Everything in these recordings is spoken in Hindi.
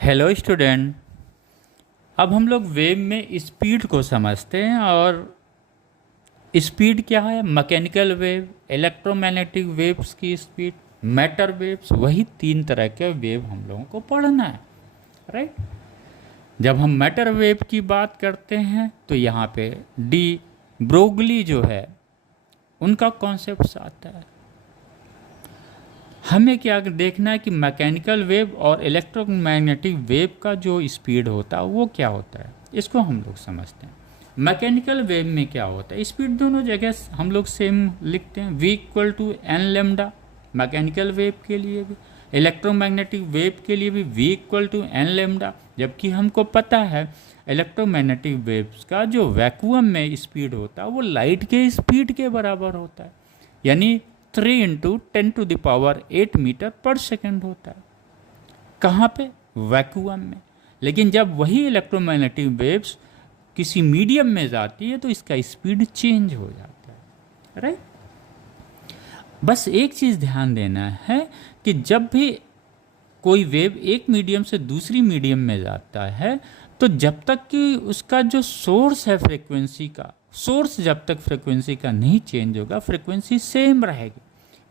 Hello student. अब हम लोग वेव में स्पीड को समझते हैं। और स्पीड क्या है? मैकेनिकल वेव, इलेक्ट्रोमैग्नेटिक वेव्स की स्पीड, मैटर वेव्स, वही तीन तरह के वेव हम लोगों को पढ़ना है। राइट। जब हम मैटर वेव की बात करते हैं तो यहाँ पे डी ब्रोगली जो है उनका कॉन्सेप्ट आता है। हमें क्या देखना है कि मैकेनिकल वेव और इलेक्ट्रोमैग्नेटिक वेव का जो स्पीड होता है वो क्या होता है, इसको हम लोग समझते हैं। मैकेनिकल वेव में क्या होता है, स्पीड दोनों जगह हम लोग सेम लिखते हैं, v equal to n lambda mechanical wave के लिए भी, इलेक्ट्रोमैग्नेटिक वेव के लिए भी v equal to n lambda. जबकि हमको पता है इलेक्ट्रोमैग्नेटिक वेव्स का जो वैक्यूम में स्पीड होता है वो लाइट के स्पीड के बराबर होता है, यानी 3 इंटू 10⁸ मीटर पर सेकेंड होता है। कहाँ पे? वैक्यूम में। लेकिन जब वही इलेक्ट्रोमैग्नेटिक वेव्स किसी मीडियम में जाती है तो इसका स्पीड चेंज हो जाता है। राइट। बस एक चीज़ ध्यान देना है कि जब भी कोई वेव एक मीडियम से दूसरी मीडियम में जाता है तो जब तक कि उसका जो सोर्स है फ्रिक्वेंसी का, सोर्स जब तक फ्रिक्वेंसी का नहीं चेंज होगा फ्रिक्वेंसी सेम रहेगी।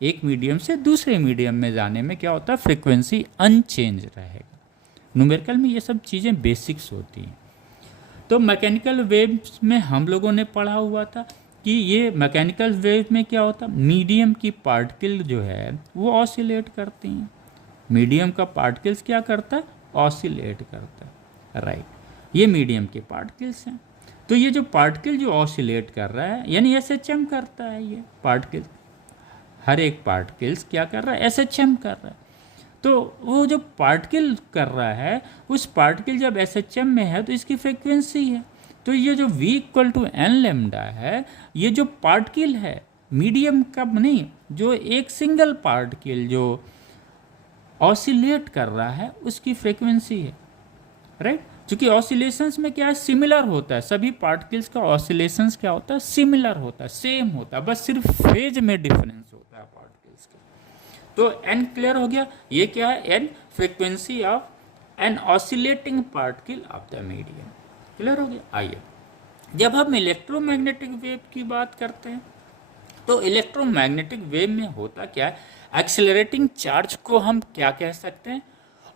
एक मीडियम से दूसरे मीडियम में जाने में क्या होता है, फ्रिक्वेंसी अनचेंज रहेगा। न्यूमेरिकल में ये सब चीज़ें बेसिक्स होती हैं। तो मैकेनिकल वेव्स में हम लोगों ने पढ़ा हुआ था कि ये मैकेनिकल वेव में क्या होता है, मीडियम की पार्टिकल जो है वो ऑसिलेट करती हैं। मीडियम का पार्टिकल्स क्या करता है, ऑसिलेट करता है। राइट। ये मीडियम के पार्टिकल्स हैं। तो ये जो पार्टिकल जो ऑसिलेट कर रहा है यानी एसएचएम करता है, ये पार्टिकल, हर एक पार्टिकल्स क्या कर रहा है, एसएचएम कर रहा है। तो वो जो पार्टिकल कर रहा है उस पार्टिकल जब एसएचएम में है तो इसकी फ्रिक्वेंसी है। तो ये जो v equal to n lambda है, ये जो पार्टिकल है मीडियम का नहीं, जो एक सिंगल पार्टिकल जो ऑसिलेट कर रहा है उसकी फ्रिक्वेंसी है। राइट। क्योंकि ऑसिलेशंस में क्या है, सिमिलर होता है, सभी पार्टिकल्स का ऑसिलेशंस क्या होता है, सिमिलर होता है, सेम होता है, बस सिर्फ फेज में डिफरेंस होता है पार्टिकल्स का। तो n क्लियर हो गया। ये क्या है, n frequency of an oscillating particle of the medium. Clear हो गया। आइए, जब हम इलेक्ट्रोमैग्नेटिक वेव की बात करते हैं तो इलेक्ट्रोमैग्नेटिक वेव में होता क्या है, एक्सेलरेटिंग चार्ज को हम क्या कह सकते हैं,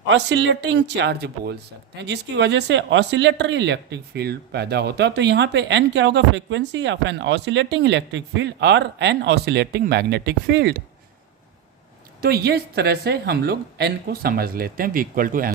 ऑसिलेटिंग चार्ज बोल सकते हैं, जिसकी वजह से ऑसिलेटरी इलेक्ट्रिक फील्ड पैदा होता है। तो यहाँ पे n क्या होगा, frequency of an oscillating electric field और एन ऑसिलेटिंग मैग्नेटिक फील्ड। तो ये इस तरह से हम लोग n को समझ लेते हैं, v इक्वल टू एन।